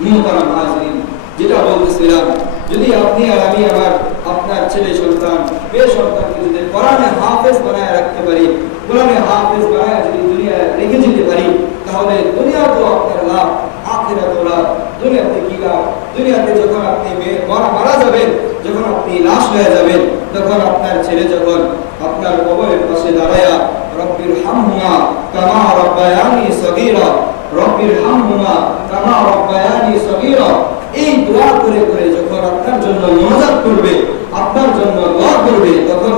মুহতারাম হাজিরিন, যেটা বলতেছিলাম, যদি আপনি আর আমি আবার আপনার ছেলে সন্তান মেয়ে সন্তানকে যদি কোরআনে হাফেজ বানায় রাখতে পারি, কোরআনে হাফেজ বানায় যদি দুনিয়ায় রেখে যেতে পারি, তাহলে দুনিয়া তো আপনার লাভ, আখিরাত লাভ। দুনিয়াতে কি লাভ? দুনিয়াতে যখন আপনি মারা যাবেন, যখন আপনি লাশ হয়ে যাবেন, তখন আপনার ছেলে যখন আপনার কবরের পাশে দাঁড়ায়া রব্বির হামহুমা কামা রাব্বায়ানি সগীরা, রব্বির হামহুমা কামা রাব্বায়ানি সগীরা, এই দোয়া করে করে যখন আপনার জন্য মুনাজাত করবে, আপনার জন্য দোয়া করবে, তখন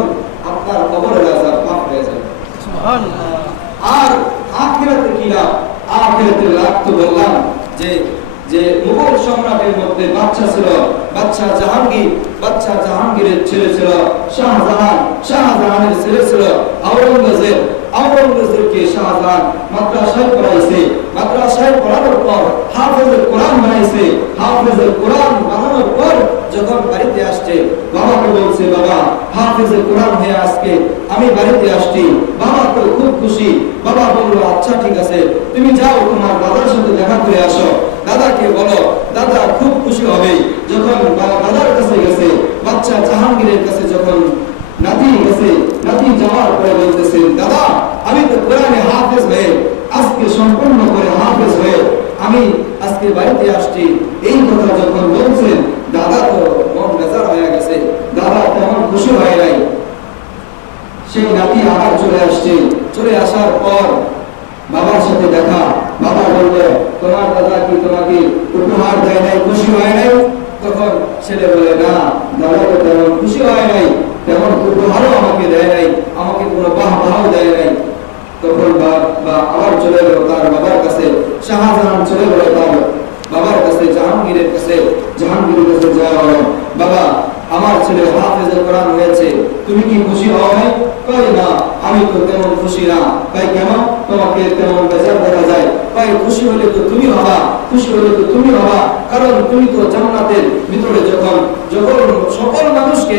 আপনার কবরের আযাব মাফ হয়ে যাবে। সুবহানাল্লাহ। আর আখিরাতে কি লাভ? আখিরাতে লাভ তো বললাম যে যে মুঘল সম্রাটের মধ্যে বাদশা ছিল, বাদশা জাহাঙ্গীর, বাদশা জাহাঙ্গীরের ছেলে ছিল শাহজাহান, শাহজাহানের ছেলে ছিল আওরঙ্গজেব, আওরঙ্গজেবকে শাহজাহান মাদ্রাসায় পড়াইছে, মাদ্রাসায় পড়ানোর পর হাফেজুল কোরআন বানাইছে, হাফেজুল কোরআন বানানোর পর যখন বাড়িতে আসছে, বাবাকে বলছে, বাবা হাফেজুল কোরআন হয়ে আজকে আমি বাড়িতে আসছি, বাবা তো খুব খুশি। বাবা বলল, আচ্ছা ঠিক আছে, তুমি যাও তোমার দাদার সাথে দেখা করে আসো, দাদাকে বলো, দাদা খুব খুশি হবে। যখন দাদার কাছে গেছে, বাচ্চা জাহাঙ্গীরের কাছে যখন নাতি গেছে, নাতি যাওয়ার পরে বলতেছে, দাদা আমি তো কোরআনে হাফেজ হয়ে আজকে সম্পূর্ণ করে হাফেজ হয়ে আমি আজকে বাড়িতে আসছি, এই কথা যখন বলছেন, দাদা তো মন বেজার হয়ে গেছে, দাদা তেমন খুশি হয় নাই। সেই নাতি আবার চলে আসছে, চলে আসার পর বাবার সাথে দেখা, বাবা বললো, তোমার দাদা কি তোমাকে উপহার দেয় নাই, খুশি হয় নাই? তখন ছেলে বলে, না দাদা তো তেমন খুশি হয় নাই, তেমন উপহারও আমাকে দেয় নাই, আমাকে কোনো বাহবাহও দেয় নাই। তখন আবার চলে গেল তার বাবার কাছে, শাহজাহান চলে গেল তার বাবার কাছে, জাহাঙ্গীরের কাছে, জাহাঙ্গীরের কাছে যাওয়া হলো, বাবা আমার ছেলে হাফেজুল কোরআন হয়েছে, তুমি কি খুশি হও নাই? কই না, আমি তো তেমন খুশি না। তাই কেন? তোমাকে তেমন বেজার দেখা যায়। তাই খুশি হলে তো তুমি হবা, খুশি হলে তো তুমি হবা, কারণ তুমি তো জান্নাতের ভিতরে যখন যখন সকল মানুষকে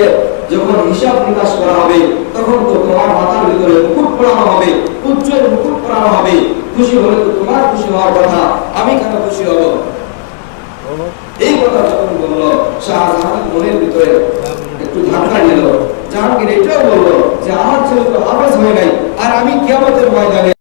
যখন হিসাব নিকাশ করা হবে, তখন তো তোমার মাথার ভিতরে মুকুট পরানো হবে, উজ্জ্বল মুকুট পরানো হবে। খুশি হলে তো তোমার খুশি হওয়ার কথা, আমি কেন খুশি হব? এই কথা যখন বললো, শাহজাহানের মনের ভিতরে একটু ধাক্কা দিল। জাহাঙ্গীর এটাও বললো যে আমার ছেলে তো হাফেজ হয়ে নাই, আর আমি কিয়ামতের ময়দানে